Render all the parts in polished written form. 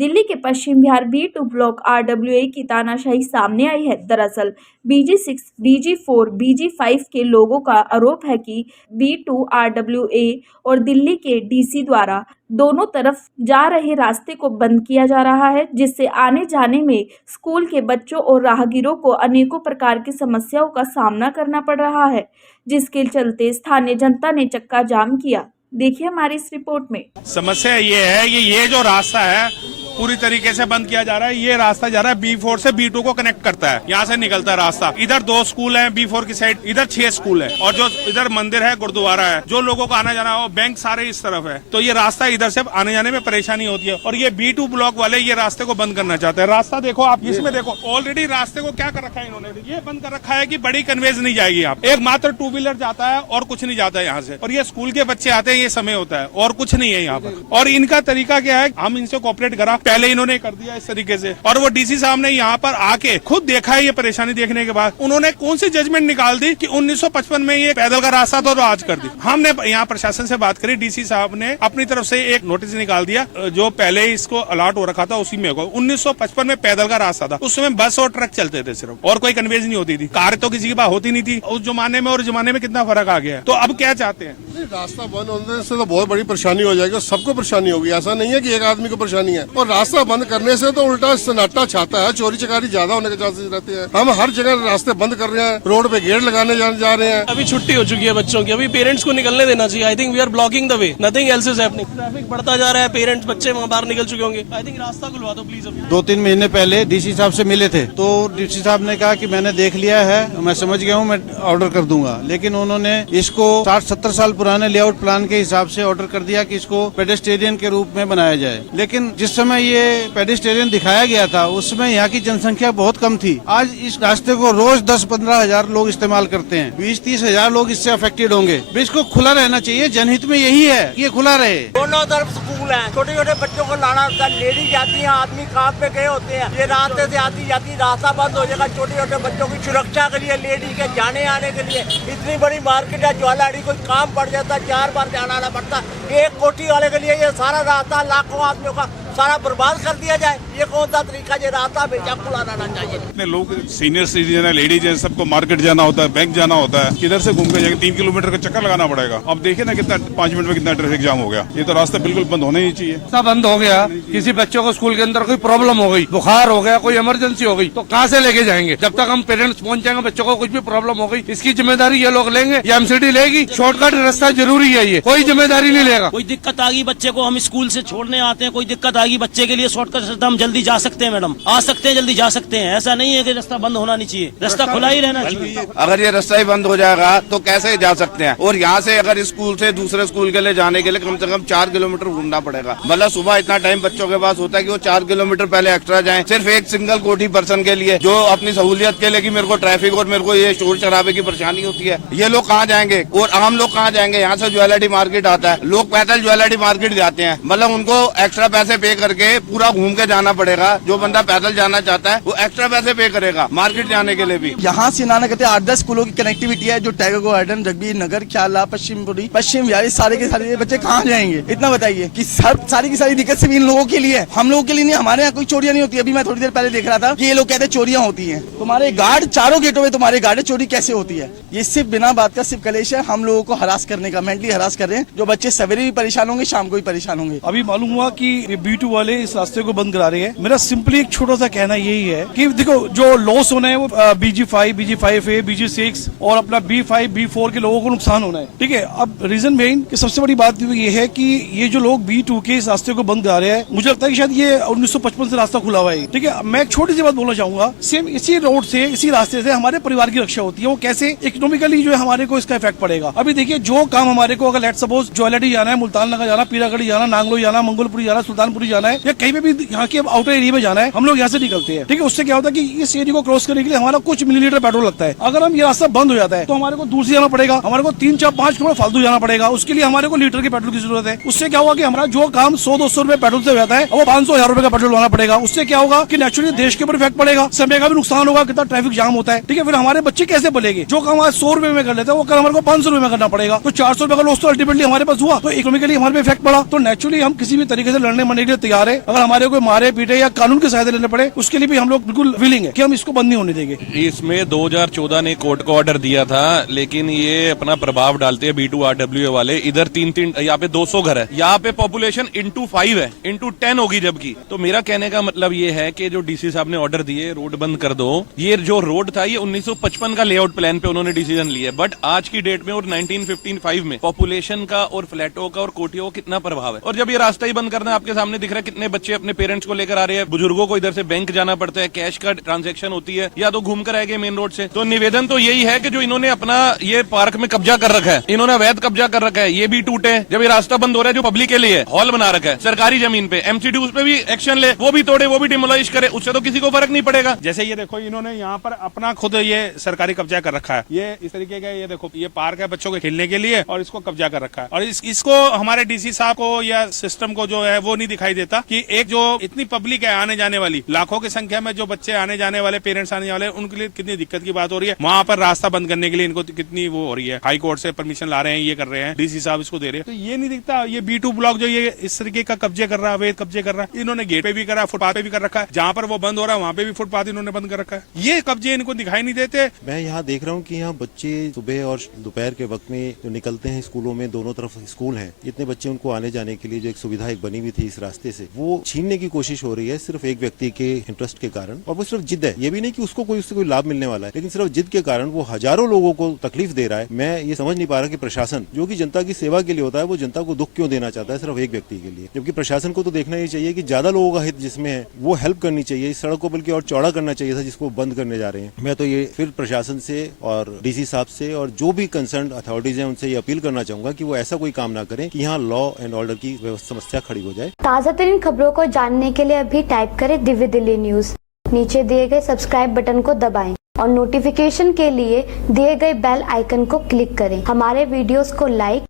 दिल्ली के पश्चिम Bihar B2 block RWA की तानाशाही सामने आई है। दरअसल BG6, BG4, BG5 के लोगों का आरोप है कि B2 RWA और दिल्ली के DC द्वारा दोनों तरफ जा रहे रास्ते को बंद किया जा रहा है, जिससे आने जाने में स्कूल के बच्चों और राहगीरों को अनेकों प्रकार की समस्याओं का सामना करना पड़ रहा है, जिसके चलते स्थानीय जनता ने चक्का जाम किया। देखिए हमारी इस रिपोर्ट में। समस्या ये है कि ये जो रास्ता है पूरी तरीके से बंद किया जा रहा है। ये रास्ता जा रहा है B4 से B2 को कनेक्ट करता है, यहाँ से निकलता है रास्ता। इधर 2 स्कूल हैं B4 की साइड, इधर 6 स्कूल है और जो इधर मंदिर है, गुरुद्वारा है, जो लोगों को आना जाना हो, बैंक सारे इस तरफ है, तो ये रास्ता इधर से आने जाने में परेशानी होती है। और ये B2 ब्लॉक वाले ये रास्ते को बंद करना चाहते हैं। रास्ता देखो आप, इसमें देखो ऑलरेडी रास्ते को क्या कर रखा है इन्होंने, ये बंद कर रखा है कि बड़ी कन्वेज नहीं जाएगी। आप एक मात्र 2 व्हीलर जाता है और कुछ नहीं जाता है यहाँ से, और ये स्कूल के बच्चे आते हैं, ये समय होता है और कुछ नहीं है यहाँ पर। और इनका तरीका क्या है, हम इनसे कोऑपरेट करा, पहले इन्होंने कर दिया इस तरीके से, और वो DC साहब ने यहाँ पर आके खुद देखा है। ये परेशानी देखने के बाद उन्होंने कौन सी जजमेंट निकाल दी कि 1955 में ये पैदल का रास्ता था तो आज कर दी। हमने यहाँ प्रशासन से बात करी, DC साहब ने अपनी तरफ से एक नोटिस निकाल दिया, जो पहले इसको अलॉट हो रखा था उसी में 1955 में पैदल का रास्ता था, उस समय बस और ट्रक चलते थे सिर्फ, और कोई कन्वेज नहीं होती थी, कार तो किसी की बात होती नहीं थी। उस जमाने में और जमाने में कितना फर्क आ गया है। तो अब क्या चाहते हैं, रास्ता बंद होने से तो बहुत बड़ी परेशानी हो जाएगी, सबको परेशानी होगी। ऐसा नहीं है कि एक आदमी को परेशानी है, और रास्ता बंद करने से तो उल्टा सन्नाटा छाता है, चोरी चकारी ज्यादा होने के चांसेस रहते हैं। हम हर जगह रास्ते बंद कर रहे हैं, रोड पे गेट लगाने जा रहे हैं। अभी छुट्टी हो चुकी है बच्चों की, अभी पेरेंट्स को निकलने देना चाहिए। I think we are blocking the way, nothing else is happening. Traffic बढ़ता जा रहा है, पेरेंट्स बच्चे वहाँ बाहर निकल चुके होंगे। आई थिंक रास्ता खुलवा दो प्लीज। अभी 2-3 महीने पहले DC साहब से मिले थे, तो DC साहब ने कहा कि मैंने देख लिया है, मैं समझ गया हूँ, मैं ऑर्डर कर दूंगा। लेकिन उन्होंने इसको 60-70 साल पुराने लेआउट प्लान के हिसाब से ऑर्डर कर दिया कि इसको पेडेस्टेरियन के रूप में बनाया जाए। लेकिन जिस समय ये पेडेस्टेरियन दिखाया गया था उस समय यहाँ की जनसंख्या बहुत कम थी। आज इस रास्ते को रोज 10-15 हजार लोग इस्तेमाल करते हैं, 20-30 हजार लोग इससे अफेक्टेड होंगे। इसको खुला रहना चाहिए, जनहित में यही है कि ये खुला रहे। दोनों तरफ स्कूल है, छोटे छोटे बच्चों को लाना होता है, लेडीज जाती है, आदमी काम पे गए होते हैं, ये रास्ते से आती जाती रास्ता बंद हो जाएगा। छोटे छोटे बच्चों की सुरक्षा के लिए, लेडीज के जाने आने के लिए इतनी बड़ी मार्केट है ज्वालाड़ी, कोई काम पड़ जाता है 4 बार जाना आना पड़ता। एक कोठी वाले के लिए ये सारा रास्ता लाखों आदमियों का सारा बर्बाद कर दिया जाए, ये कौन सा तरीका? ये रास्ता बेचा खुला रहना चाहिए। इतने लोग सीनियर सिटीजन है, लेडीज है, सबको मार्केट जाना होता है, बैंक जाना होता है, किधर से घूम के जाएंगे? 3 किलोमीटर का चक्कर लगाना पड़ेगा। अब देखिए ना कितना 5 मिनट में कितना ट्रैफिक जाम हो गया। ये तो रास्ता बिल्कुल बंद होना ही चाहिए। रास्ता बंद हो गया, किसी बच्चों को स्कूल के अंदर कोई प्रॉब्लम हो गई, बुखार हो गया, कोई इमरजेंसी हो गई, तो कहाँ से लेके जाएंगे? जब तक हम पेरेंट्स पहुँच जाएंगे, बच्चों को कुछ भी प्रॉब्लम हो गई, इसकी जिम्मेदारी ये लोग लेंगे या MCD लेगी? शॉर्टकट रास्ता जरूरी है, ये कोई जिम्मेदारी नहीं लेगा। कोई दिक्कत आ गई बच्चे को, हम स्कूल से छोड़ने आते हैं, कोई दिक्कत आ गई बच्चे के लिए, शॉर्टकट रास्ता हम जल्दी जा सकते हैं मैडम, आ सकते हैं, जल्दी जा सकते हैं। ऐसा नहीं है कि रास्ता बंद होना नहीं चाहिए, रास्ता खुला ही रहना चाहिए। अगर ये रास्ता ही बंद हो जाएगा तो कैसे जा सकते हैं? और यहाँ से अगर स्कूल से दूसरे स्कूल के लिए जाने के लिए कम से कम 4 किलोमीटर घूमना पड़ेगा। मतलब सुबह इतना टाइम बच्चों के पास होता है कि वो 4 किलोमीटर पहले एक्स्ट्रा जाएं, सिर्फ एक सिंगल कोठी पर्सन के लिए, जो अपनी सहूलियत के लिए कि मेरे को ट्रैफिक और मेरे को ये शोर शराबे की परेशानी होती है। ये लोग कहाँ जाएंगे और आम लोग कहाँ जाएंगे? यहाँ से ज्वेलरी मार्केट आता है, लोग पैदल ज्वेलरी मार्केट जाते हैं, मतलब उनको एक्स्ट्रा पैसे पे करके पूरा घूम के जाना पड़ेगा। जो बंदा पैदल जाना चाहता है वो एक्स्ट्रा पैसे पे करेगा मार्केट जाने के लिए भी। यहाँ से नाना कहते हैं 8-10 स्कूलों की कनेक्टिविटी है, जो टैगो गार्डन, जगबीर नगर, ख्याला, पश्चिमपुरी, पश्चिम बिहार, सारे के सारे बच्चे कहाँ जाएंगे? इतना बताइए कि सारी की सारी दिक्कत सिर्फ इन लोगों के लिए, हम लोगों के लिए नहीं। हमारे यहाँ कोई चोरियां नहीं होती। अभी मैं थोड़ी देर पहले देख रहा था कि ये लोग कहते हैं चोरियां होती हैं। तुम्हारे गार्ड चारों गेटों में तुम्हारे गार्ड, चोरी कैसे होती है? ये सिर्फ बिना बात का सिर्फ कलेश है, हम लोगों को हरास करने का, मेंटली हरास कर रहे हैं। जो बच्चे सवेरे भी परेशान होंगे, शाम को भी परेशान होंगे। अभी मालूम हुआ कि B2 वाले इस रास्ते को बंद करा रहे हैं। मेरा सिंपली एक छोटा सा कहना यही है कि देखो, जो लॉस होना है वो BG5, BG5A, BG6 और अपना B5, B4 के लोगों को नुकसान होना है। ठीक है, अब रीजन मेन कि सबसे बड़ी बात ये है कि ये जो लोग B2 के इस रास्ते को बंद करा रहे हैं, मुझे लगता है कि शायद ये 1955 से रास्ता खुला हुआ है। ठीक है, मैं एक छोटी सी बात बोलना चाहूंगा, सेम इसी रोड से, इसी रास्ते से हमारे परिवार की रक्षा होती है। वो कैसे? इकोनॉमिकली जो है हमारे को इसका इफेक्ट पड़ेगा। अभी देखिए, जो काम हमारे को अगर लेट सपोज ज्वेलरी जाना है, मुल्तान नगर जाना, पीरागढ़ी जाना, नांगलोई जाना, मंगोलपुरी जाना, सुल्तानपुरी जाना है, या कहीं पे भी यहाँ के आउटर एरिया में जाना है, हम लोग यहाँ से निकलते हैं। ठीक है, उससे क्या होता है कि इस एरिया को क्रॉस करने के लिए हमारा कुछ मिलीलीटर पेट्रोल लगता है। अगर हम ये रास्ता बंद हो जाता है तो हमारे को दूर से जाना पड़ेगा, हमारे को 3-4-5 किलोमीटर फालतू जाना पड़ेगा। उसके लिए हमारे को लीटर के पेट्रोल की जरूरत है। उससे क्या होगा कि हमारा जो काम 100-200 रुपए पेट्रोल से हो जाता है, वो 500-1000 रुपए का पेट्रोल लाना पड़ेगा। उससे क्या होगा कि नेचुरली देश के ऊपर इफेक्ट पड़ेगा, समय का भी नुकसान होगा, कितना ट्रैफिक जाम होता है। ठीक है, फिर हमारे बच्चे कैसे पलेंगे? जो काम आज 100 रुपए में कर लेते हैं वो कल हमारे को 500 रुपए में करना पड़ेगा। तो 400 रुपए का लॉस तो अल्टीमेटली हमारे पास हुआ, तो इकोनॉमिकली हमारे पे इफेक्ट पड़ा। तो नेचुरली हम किसी भी तरीके से लड़ने मरने के लिए तैयार है। अगर हमारे कोई मारे पीटे या कानून की सहायता लेना पड़े उसके लिए भी हम लोग बिल्कुल विलिंग है कि हम इसको बंद नहीं होने देंगे। इसमें 2014 ने कोर्ट को ऑर्डर दिया था, लेकिन ये अपना प्रभाव डालते हैं B2RWA वाले। इधर 3-3 यहाँ पे 200 घर है, यहाँ पे पॉपुलेशन इंटू 5 है, इंटू 10 होगी जबकि। तो मेरा कहने का मतलब ये है कि जो डीसी साहब ने ऑर्डर दिए रोड बंद कर दो, ये जो रोड था ये 1955 का लेआउट प्लान पे उन्होंने डिसीजन लिया, बट आज की डेट में और 1955 में पॉपुलेशन का और फ्लैटों का और कोठियों का कितना प्रभाव है। और जब ये रास्ता ही बंद करना है, आपके सामने दिख रहा है कितने बच्चे अपने पेरेंट्स को लेकर आ रहे हैं, बुजुर्गों को इधर से बैंक जाना पड़ता है, कैश का ट्रांजेक्शन होती है या तो घूम कर आएंगे मेन रोड से। तो निवेदन तो यही है कि जो इन्होंने अपना ये पार्क में कब्जा कर रखा है, इन्होंने अवैध कब्जा कर रखा है, ये भी टूटे। जब ये रास्ता बंद हो रहा है जो पब्लिक के लिए हॉल बना रखा है सरकारी जमीन पे, एमसीडी उस पे भी एक्शन ले, वो भी तोड़े, वो भी डिमोलिश करे, उससे तो किसी को फर्क नहीं पड़ेगा। जैसे ये देखो इन्होंने यहाँ पर अपना खुद ये सरकारी कब्जा कर रखा है, ये इस तरीके का, ये देखो ये पार्क है बच्चों के खेलने के लिए और इसको कब्जा कर रखा है। और इसको हमारे डीसी साहब को या सिस्टम को जो है वो नहीं दिखाई देता कि एक जो इतनी पब्लिक है आने जाने वाली, लाखों की संख्या में जो बच्चे आने जाने वाले, पेरेंट्स आने वाले, उनके लिए कितनी दिक्कत की बात हो रही है। वहाँ पर रास्ता बंद करने के लिए इनको कितनी वो हो रही है, हाई कोर्ट से परमिशन ला रहे हैं, ये कर रहे हैं, डीसी साहब इसको दे रहे हैं, तो ये नहीं दिखता। ये B2 ब्लॉक जो ये इस तरीके का कब्जे कर रहा है, अवैध कब्जे कर रहा है, इन्होंने गेट पे भी करा, फुटपाथ पे भी कर रखा है, जहाँ पर वो बंद हो रहा है वहाँ पे भी फुटपाथ इन्होंने बंद कर रखा है। ये कब्जे इनको दिखाई नहीं देते। मैं यहाँ देख रहा हूँ कि यहाँ बच्चे सुबह और दोपहर के वक्त में जो निकलते हैं स्कूलों में, दोनों तरफ स्कूल हैं, इतने बच्चे उनको आने जाने के लिए जो एक सुविधा एक बनी हुई थी इस रास्ते से, वो छीनने की कोशिश हो रही है सिर्फ एक व्यक्ति के इंटरेस्ट के कारण। और वो सिर्फ जिद है, ये भी नहीं कि उसको उससे कोई लाभ मिलने वाला है, लेकिन सिर्फ जिद के कारण वो हजारों लोगों को तकलीफ दे रहा है। मैं ये समझ नहीं पा रहा कि प्रशासन जो कि जनता की सेवा के लिए होता है, वो जनता को दुख क्यों देना चाहता है सिर्फ एक व्यक्ति के लिए। जबकि प्रशासन को तो देखना ही चाहिए कि ज्यादा लोगों का हित जिसमें है वो हेल्प करनी चाहिए, इस सड़क को बल्कि और चौड़ा करना चाहिए था जिसको बंद करने जा रहे हैं। मैं तो ये फिर प्रशासन से और डीसी साहब से और जो भी कंसर्न अथॉरिटीज हैं उनसे ये अपील करना चाहूंगा कि वो ऐसा कोई काम ना करें कि यहाँ लॉ एंड ऑर्डर की समस्या खड़ी हो जाए। ताज़ा तरीन खबरों को जानने के लिए अभी टाइप करें दिव्य दिल्ली न्यूज, नीचे दिए गए सब्सक्राइब बटन को दबाएं और नोटिफिकेशन के लिए दिए गए बेल आइकन को क्लिक करें। हमारे वीडियोस को लाइक,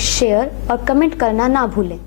शेयर और कमेंट करना ना भूलें।